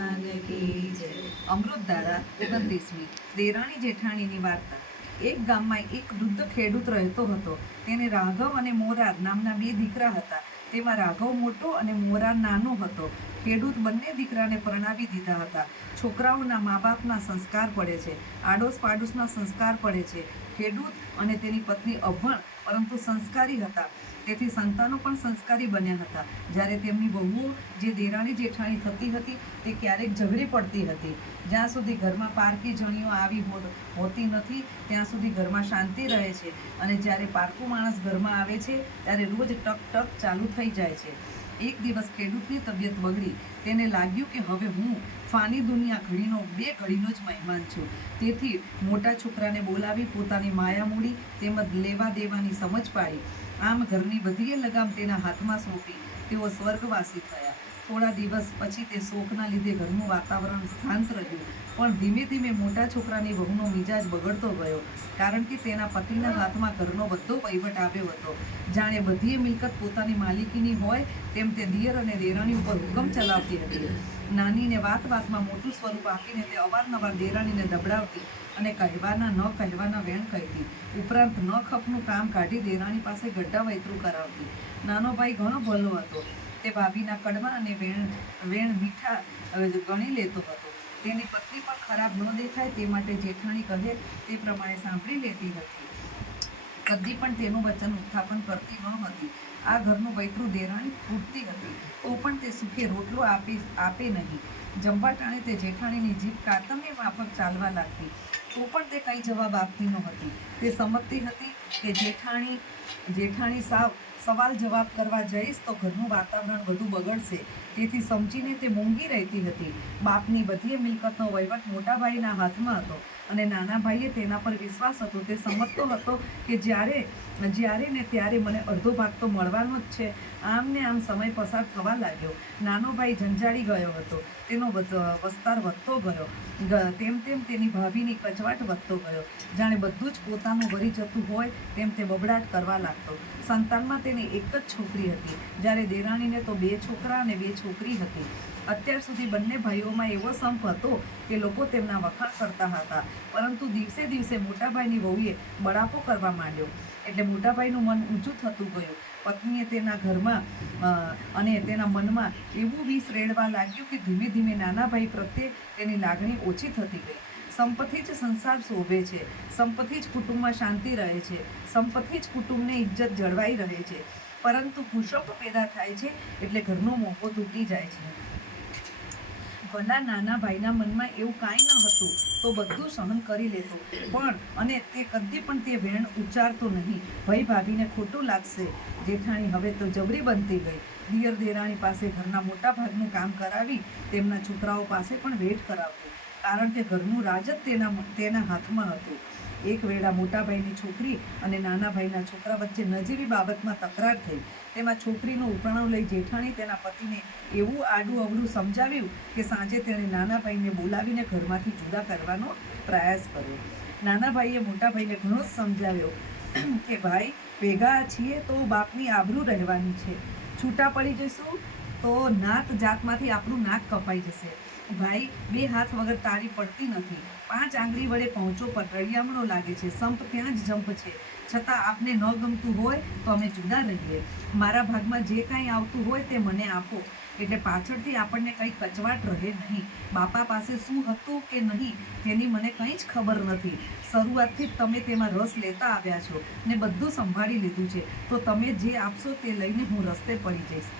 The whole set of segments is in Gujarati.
ભગવાન કી જય। અમૃતધારા 29મી દેરાણી જેઠાણીની વાર્તા। એક ગામમાં એક વૃદ્ધ ખેડૂત રહેતો હતો। તેને રાઘવ અને મોરાર નામના બે દીકરા હતા। તેમાં રાઘવ મોટો અને મોરાર નાનો હતો। ખેડૂત બંને દીકરાને પરણાવી દીધા હતા। છોકરાઓના મા બાપના સંસ્કાર પડે છે, આડોશ પાડોશના સંસ્કાર પડે છે। ખેડૂત અને તેની પત્ની અભણ પરંતુ સંસ્કારી હતા, તેથી સંતાનો પણ સંસ્કારી બન્યા હતા। જ્યારે તેમની વહુઓ જે દેરાણી જેઠાણી થતી હતી તે ક્યારેક ઝઘડી પડતી હતી। જ્યાં સુધી ઘરમાં પારકી જણીઓ આવી હોતી નથી ત્યાં સુધી ઘરમાં શાંતિ રહે છે, અને જ્યારે પારકું માણસ ઘરમાં આવે છે ત્યારે રોજ ટક ટક ચાલુ થઈ જાય છે। એક દિવસ ખેડૂતની તબિયત બગડી। તેને લાગ્યું કે હવે હું ફાની દુનિયા બે ઘડીનો જ મહેમાન છું। તેથી મોટા છોકરાને બોલાવી પોતાની માયામૂડી તેમજ લેવા દેવાની સમજ પાડી। આમ ઘરની બધીએ લગામ તેના હાથમાં સોંપી તેઓ સ્વર્ગવાસી થયા। થોડા દિવસ પછી તે શોકના લીધે ઘરનું વાતાવરણ શાંત રહ્યું, પણ ધીમે ધીમે મોટા છોકરાની વહુનો મિજાજ બગડતો ગયો, કારણ કે તેના પતિના હાથમાં ઘરનો બધો વહીવટ આવ્યો હતો। જાણે બધી મિલકત પોતાની માલિકીની હોય તેમ તે દિયર અને દેરાણી ઉપર હુકમ ચલાવતી હતી। નાનીને વાતમાં મોટું સ્વરૂપ આપીને તે અવારનવાર દેરાણીને દબડાવતી અને કહેવાના ન કહેવાના વેણ કહેતી। ઉપરાંત ન ખપનું કામ કાઢી દેરાણી પાસે ગड्ढा વૈતરું કરાવતી। નાનો ભાઈ ઘણો ભલો હતો। તે ભાભીના કડવા અને વેણ મીઠા ગણી લેતો હતો। તેની પત્ની પણ ખરાબ ન દેખાય તે માટે જેઠાણી કહે તે પ્રમાણે સાંભળી લેતી હતી। કદી પણ તેનું વચન ઉત્થાપન કરતી ન હતી। આ ઘરનું વૈતરું દેરાણી ફૂટતી હતી તો પણ તે સુખે રોટલો આપે નહીં। જમવા ટાણે તે જેઠાણીની જીભ કાતરની માફક ચાલવા લાગતી તો પણ તે કંઈ જવાબ આપતી નહોતી। તે સમજતી હતી કે જેઠાણી સવાલ જવાબ કરવા જઈશ તો ઘરનું વાતાવરણ વધુ બગડશે, તેથી સમજીને તે મૂંગી રહેતી હતી। બાપની બધી મિલકતનો વહીવટ મોટા ભાઈના હાથમાં હતો અને નાના ભાઈએ તેના પર વિશ્વાસ હતો। તે સમજતો હતો કે જ્યારે ને ત્યારે મને અડધો ભાગ તો મળવાનો જ છે। આમ ને આમ સમય પસાર થવા લાગ્યો। નાનો ભાઈ ઝંઝાળી ગયો હતો, તેનો વસ્તાર વધતો ગયો, તેમ તેમ તેની ભાભીની કચવાટ વધતો ગયો। જાણે બધું જ પોતાનું વળી જતું હોય તેમ તે બબડાટ કરવા લાગતો। સંતાનમાં તેને એક જ છોકરી હતી, જ્યારે દેરાણીને તો 2 છોકરા અને 2 છોકરી હતી। અત્યાર સુધી બંને ભાઈઓમાં એવો સંપ હતો કે લોકો તેમના વખાણ કરતા હતા, પરંતુ દિવસે દિવસે મોટાભાઈની વહુએ બળાપો કરવા માંડ્યો, એટલે મોટાભાઈનું મન ઊંચું થતું ગયું। પત્નીએ તેના ઘરમાં અને તેના મનમાં એવું વિષ રેડવા લાગ્યું કે ધીમે ધીમે નાના ભાઈ પ્રત્યે તેની લાગણી ઓછી થતી ગઈ। સંપત્તિ જ સંસાર શોભે છે, સંપત્તિ જ કુટુંબમાં શાંતિ રહે છે, સંપત્તિ જ કુટુંબને ઇજ્જત જળવાઈ રહે છે, પરંતુ કુશપ પેદા થાય છે એટલે ઘરનો મોભો તૂટી જાય છે। ભલા નાના ભાઈના મનમાં એવું કાંઈ ન હતું તો બધું સહન કરી લેતો, અને તે કદી પણ તે વેણ ઉચ્ચારતો નહીં। ભાઈ ભાભીને ખોટું લાગશે। જેઠાણી હવે તો જબરી બનતી ગઈ। દિયર દેરાણી પાસે ઘરના મોટા ભાગનું કામ કરાવી તેમના છોકરાઓ પાસે પણ વેઠ કરાવતી, કારણ કે ઘરનું રાજ જ તેના હાથમાં હતું। એક વેળા મોટા ભાઈની છોકરી અને નાના ભાઈના છોકરા વચ્ચે નજીવી બાબતમાં તકરાર થઈ। તેમાં છોકરીનું ઉપરણું લઈ જેઠાણી તેના પતિને એવું આડું અવળું સમજાવ્યું કે સાંજે તેણે નાના ભાઈને બોલાવીને ઘરમાંથી જુદા કરવાનો પ્રયાસ કર્યો। નાના ભાઈએ મોટા ભાઈને ઘણો જ સમજાવ્યો કે ભાઈ, ભેગા છીએ તો બાપની આબરૂ રહેવાની છે, છૂટા પડી જઈશું તો નાત જાતમાંથી આપણું નાક કપાઈ જશે। ભાઈ, 2 હાથ વગર તાળી પડતી નથી, 5 આંગળી વડે પહોંચો પર રળિયામણો લાગે છે, સંપ ત્યાં જ જંપ છે। છતાં આપને ન ગમતું હોય તો અમે જુદા રહીએ। મારા ભાગમાં જે કાંઈ આવતું હોય તે મને આપો, એટલે પાછળથી આપણને કંઈ કચવાટ રહે નહીં। બાપા પાસે શું હતું કે નહીં તેની મને કંઈ જ ખબર નથી। શરૂઆતથી જ તમે તેમાં રસ લેતા આવ્યા છો ને બધું સંભાળી લીધું છે, તો તમે જે આપશો તે લઈને હું રસ્તે પડી જઈશ।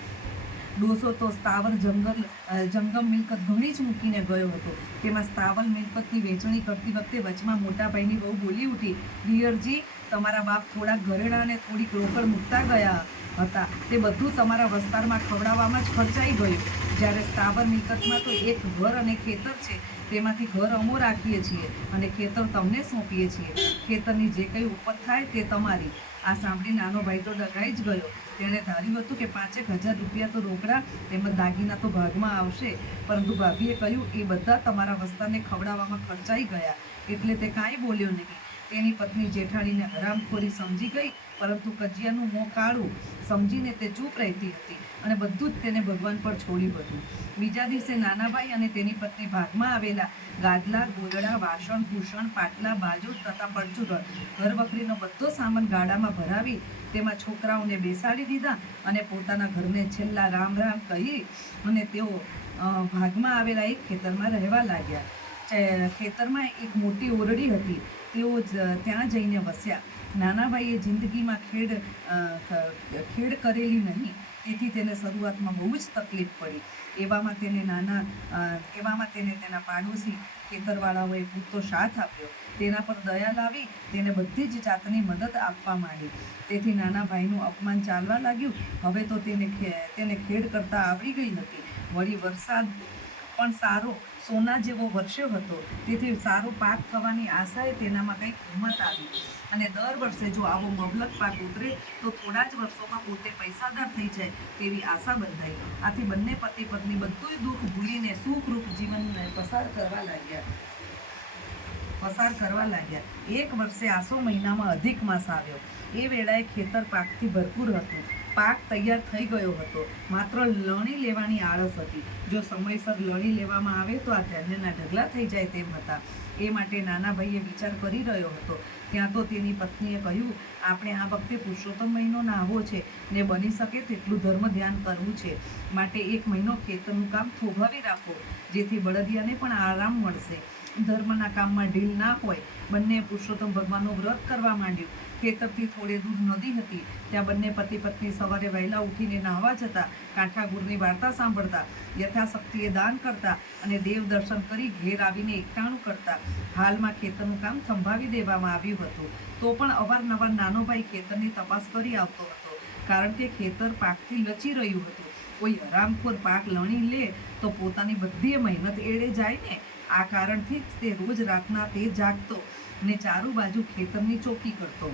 ડોસો તો સ્થાવર જંગમ મિલકત ઘણી જ મૂકીને ગયો હતો। તેમાં સ્થાવર મિલકતની વહેંચણી કરતી વખતે વચમાં મોટાભાઈની વહુ બોલી ઉઠી, દિયરજી, તમારા બાપ થોડાક ઘરેણાં અને થોડીક રોકડ મૂકતા ગયા હતા, તે બધું તમારા વસ્તારમાં ખવડાવવામાં જ ખર્ચાઈ ગયું। જ્યારે સ્થાવર મિલકતમાં તો એક ઘર અને ખેતર છે, તેમાંથી ઘર અમો રાખીએ છીએ અને ખેતર તમને સોંપીએ છીએ। ખેતરની જે કંઈ ઉપજ થાય તે તમારી। આ સાંભળી નાનો ભાઈ તો ડઘાઈ જ ગયો। તેણે ધાર્યું હતું કે 5,000 રૂપિયા તો રોકડા તેમજ દાગીના તો ભાગમાં આવશે, પરંતુ ભાભીએ કહ્યું એ બધા તમારા વસ્તારને ખવડાવવામાં ખર્ચાઈ ગયા, એટલે તે કાંઈ બોલ્યો નહીં। તેની પત્ની જેઠાણીને હરામખોરી સમજી ગઈ, પરંતુ કજિયાનું મોં કાળું સમજીને તે ચૂપ રહેતી હતી। અને બધું જ તેને ભગવાન પર છોડ્યું હતું. બીજા દિવસે નાનાભાઈ અને તેની પત્ની ભાગમાં આવેલા ગાદલા, ગોદડા, વાસણ, ભૂષણ, પાટલા, બાજુ તથા પરચુરણ, ઘર વખરીનો બધો સામાન ગાડામાં ભરાવી તેમાં છોકરાઓને બેસાડી દીધા અને પોતાના ઘરને છેલ્લા રામ રામ કહી અને તેઓ ભાગમાં આવેલા એક ખેતરમાં રહેવા લાગ્યા. ખેતરમાં એક મોટી ઓરડી હતી. તેઓ ત્યાં જઈને વસ્યા. નાનાભાઈએ જિંદગીમાં ખેડ કરેલી નહીં, તેથી તેને શરૂઆતમાં બહુ જ તકલીફ પડી. એવામાં તેને તેના પાડોશી ખેતરવાળાઓએ પૂરતો સાથ આપ્યો. તેના પર દયા લાવી તેને બધી જ જાતની મદદ આપવા માંડી. તેથી નાના ભાઈનું અપમાન ચાલવા લાગ્યું. હવે તો તેને ખેડ કરતા આવડી ગઈ હતી. વળી વરસાદ પણ સારો સોના જેવો વરસ્યો હતો, તેથી સારો પાક થવાની આશાએ તેનામાં કંઈક હિંમત આવી અને દર વર્ષે જો આવો મબલક પાક ઉતરે તો થોડા જ વર્ષોમાં પોતે પૈસાદાર થઈ જાય તેવી આશા બંધાઈ. આથી બંને પતિ પત્ની બધું દુઃખ ભૂલીને સુખરૂપ જીવન પસાર કરવા લાગ્યા. એક વર્ષે આસો મહિનામાં અધિક માસ આવ્યો. એ વેળાએ ખેતર પાકથી ભરપૂર હતું. પાક તૈયાર થઈ ગયો હતો, માત્ર લણી લેવાની આળસ હતી. જો સમયસર લણી લેવામાં આવે તો આ ધાન્યના ઢગલા થઈ જાય તેમ હતા. એ માટે નાના ભાઈએ વિચાર કરી રહ્યો હતો. ત્યાં તો તેની પત્નીએ કહ્યું, આપણે આ વખતે પુરુષોત્તમ મહિનો નાહવો છે ને બની શકે તેટલું ધર્મ ધ્યાન કરવું છે. માટે 1 મહિનો ખેતરનું કામ થોભાવી રાખો, જેથી બળદિયાને પણ આરામ મળશે. ધર્મના કામમાં ઢીલ ના હોય. બંને પુરુષોત્તમ ભગવાનનું વ્રત કરવા માંડ્યું. ખેતરથી થોડે દૂર નદી હતી. ત્યાં બંને પતિ પત્ની સવારે વહેલા ઉઠીને નાહવા જતા, કાંઠાગુરની વાર્તા સાંભળતા, યથાશક્તિએ દાન કરતા અને દેવ દર્શન કરી ઘેર આવીને એકટાણું કરતા. હાલમાં ખેતરનું કામ થંભાવી દેવામાં આવ્યું હતું, તો પણ અવારનવાર નાનો ભાઈ ખેતરની તપાસ કરી આવતો હતો, કારણ કે ખેતર પાકથી લચી રહ્યું હતું. કોઈ હરામખોર પાક લણી લે તો પોતાની બધી મહેનત એળે જાય ને. આ કારણથી જ તે રોજ રાતના તે જાગતો ને ચારું બાજુ ખેતરની ચોકી કરતો.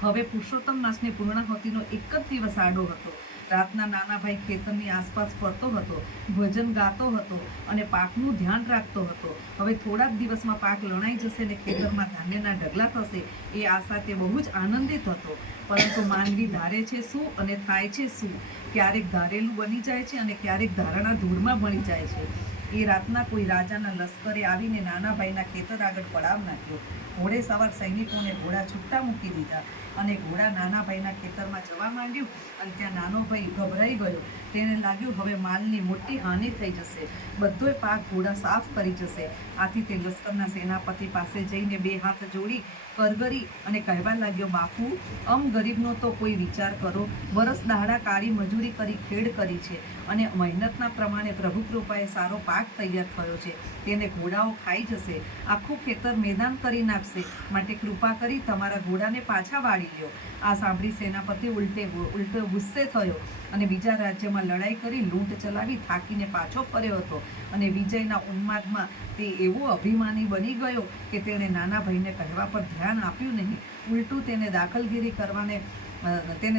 હવે પુરુષોત્તમ માસની પૂર્ણાહુતિનો એક જ દિવસ આડો હતો. રાતના નાના ભાઈ ખેતરની આસપાસ ફરતો હતો, ભજન ગાતો હતો અને પાકનું ધ્યાન રાખતો હતો. હવે થોડા જ દિવસમાં પાક લણાઈ જશે ને ખેતરમાં ધાન્યના ઢગલા થશે, એ આશા તે બહુ જ આનંદિત હતો. પરંતુ માનવી ધારે છે શું અને થાય છે શું? ક્યારેક ધારેલું બની જાય છે અને ક્યારેક ધારણા ધૂળમાં ભળી જાય છે. એ રાતના કોઈ રાજાના લશ્કરે આવીને નાના ભાઈના ખેતર આગળ પડાવ નાખ્યો. ઘોડે સવાર સૈનિકોને ઘોડા છૂટા મૂકી દીધા અને ઘોડા નાના ભાઈના ખેતરમાં જવા માંડ્યું. અને ત્યાં નાનો ભાઈ ગભરાઈ ગયો. તેને લાગ્યું હવે માલની મોટી હાનિ થઈ જશે, બધોય પાક ઘોડા સાફ કરી જશે. આથી તે લશ્કરના સેનાપતિ પાસે જઈને 2 હાથ જોડી કરગરી અને કહેવા લાગ્યો, બાપુ, ગરીબનો તો કોઈ વિચાર કરો. વરસ દહાડા કાળી મજૂરી કરી ખેડ કરી છે અને મહેનતના પ્રમાણે પ્રભુ કૃપાએ સારો પાક તૈયાર થયો છે. તેને ઘોડાઓ ખાઈ જશે, આખું ખેતર મેદાન કરી નાખશે. માટે કૃપા કરી તમારા ઘોડાને પાછા વાળી લ્યો. આ સાંભળી સેનાપતિ ઉલટો ગુસ્સે થયો અને બીજા રાજ્યમાં લડાઈ કરી લૂંટ ચલાવી થાકીને પાછો ફર્યો હતો. અને વિજયના ઉન્માદમાં તે એવો અભિમાની બની ગયો કે તેણે નાના ભાઈને કહેવા પર ધ્યાન આપ્યું નહીં. ઉલટું તેને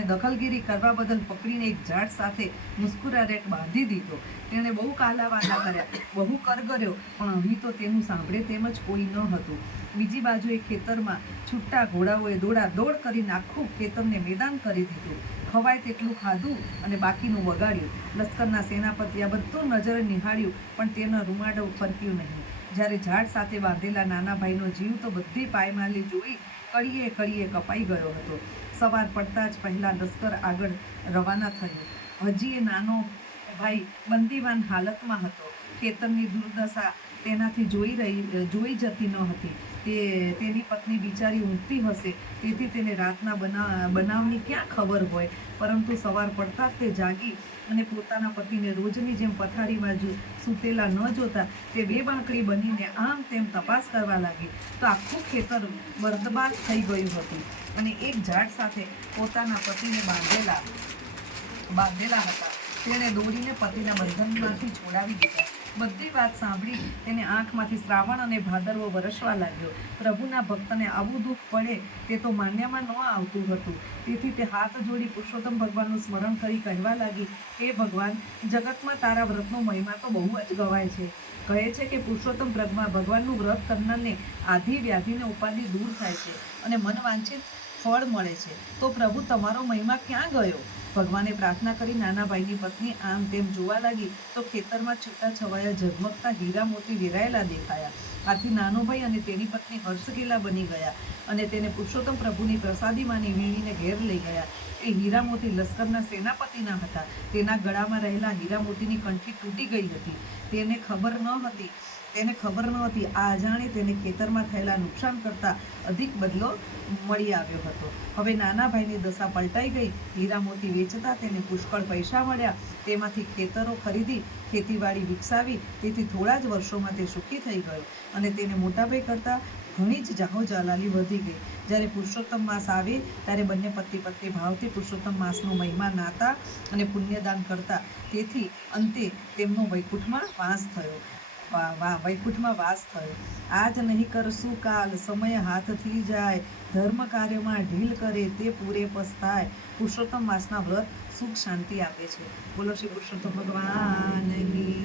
દખલગીરી કરવા બદલ પકડીને એક ઝાડ સાથે મુસ્કુરારેટ બાંધી દીધો. તેણે બહુ કાલાવાલા કર્યા, બહુ કરગર્યો, પણ અહીં તો તેનું સાંભળે તેમ જ કોઈ ન હતું. બીજી બાજુએ ખેતરમાં છૂટા ઘોડાઓએ દોડાદોડ કરીને આખું ખેતરને મેદાન કરી દીધું. ખવાય તેટલું ખાધું અને બાકીનું વગાડ્યું. લશ્કરના સેનાપતિ આ બધું નજરે નિહાળ્યું, પણ તેનો રૂમાડો ફરક્યું નહીં. જ્યારે ઝાડ સાથે બાંધેલા નાના ભાઈનો જીવ તો બધી પાયમાલી જોઈ કળીએ કળીએ કપાઈ ગયો હતો. સવાર પડતા જ પહેલા લશ્કર આગળ રવાના થયું. હજી એ નાનો ભાઈ બંદીવાન હાલતમાં હતો. ખેતરની દુર્દશા તેનાથી જોઈ જતી ન હતી. તેની પત્ની બિચારી ઊંઘતી હશે, તેથી તેને રાતના બનાવની ક્યાં ખબર હોય. પરંતુ સવાર પડતા જ તે જાગી અને પોતાના પતિને રોજની જેમ પથારીમાં સૂતેલા ન જોતા તે બેબાંકડી બનીને આમ તેમ તપાસ કરવા લાગી. તો આખું ખેતર બરબાદ થઈ ગયું હતું અને એક ઝાડ સાથે પોતાના પતિને બાંધેલા હતા. તેણે દોડીને પતિના બંધનમાંથી છોડાવી દીધા. બધી વાત સાંભળી તેને આંખમાંથી શ્રાવણ અને ભાદરવો વરસવા લાગ્યો. પ્રભુના ભક્તને આવું દુઃખ પડે તે તો માન્યામાં ન આવતું હતું. તેથી તે હાથ જોડી પુરુષોત્તમ ભગવાનનું સ્મરણ કરી કહેવા લાગી, હે ભગવાન, જગતમાં તારા વ્રતનો મહિમા તો બહુ જ ગવાય છે. કહે છે કે પુરુષોત્તમ ભગવાનનું વ્રત કરનારને આધિ વ્યાધિને ઉપાધિ દૂર થાય છે અને મનવાંછિત ફળ મળે છે. તો પ્રભુ, તમારો મહિમા ક્યાં ગયો? ભગવાને પ્રાર્થના કરી નાના ભાઈની પત્ની આમ તેમ જોવા લાગી તો ખેતરમાં છૂટા છવાયા ઝગમગતા હીરા મોતી વેરાયેલા દેખાયા. આથી નાનો ભાઈ અને તેની પત્ની હર્ષગીલા બની ગયા અને તેને પુરુષોત્તમ પ્રભુની પ્રસાદીમાંની વીણીને ઘેર લઈ ગયા. એ હીરા મોતી લશ્કરના સેનાપતિના હતા. તેના ગળામાં રહેલા હીરા મોતીની કંઠી તૂટી ગઈ હતી. તેને ખબર ન હતી આ અજાણે તેને ખેતરમાં થયેલા નુકસાન કરતાં અધિક બદલો મળી આવ્યો હતો. હવે નાના ભાઈની દશા પલટાઈ ગઈ. હીરા મોતી વેચતા તેને પુષ્કળ પૈસા મળ્યા. તેમાંથી ખેતરો ખરીદી ખેતીવાડી વિકસાવી. તેથી થોડા જ વર્ષોમાં તે સુખી થઈ ગયો અને તેને મોટાભાઈ કરતાં ઘણી જ જાહોજલાલી વધી ગઈ. જ્યારે પુરુષોત્તમ માસ આવે ત્યારે બંને પતિ પત્ની ભાવથી પુરુષોત્તમ માસનો મહિમા નાતા અને પુણ્યદાન કરતા. તેથી અંતે તેમનો વૈકુંઠમાં વાસ થયો. આજ નહીં કરશું કાલ, સમય હાથથી જાય, ધર્મ કાર્યમાં ઢીલ કરે તે પૂરે પસ્તાય. પુરુષોત્તમ માસના વ્રત સુખ શાંતિ આપે છે. બોલો શ્રી પુરુષોત્તમ ભગવાનની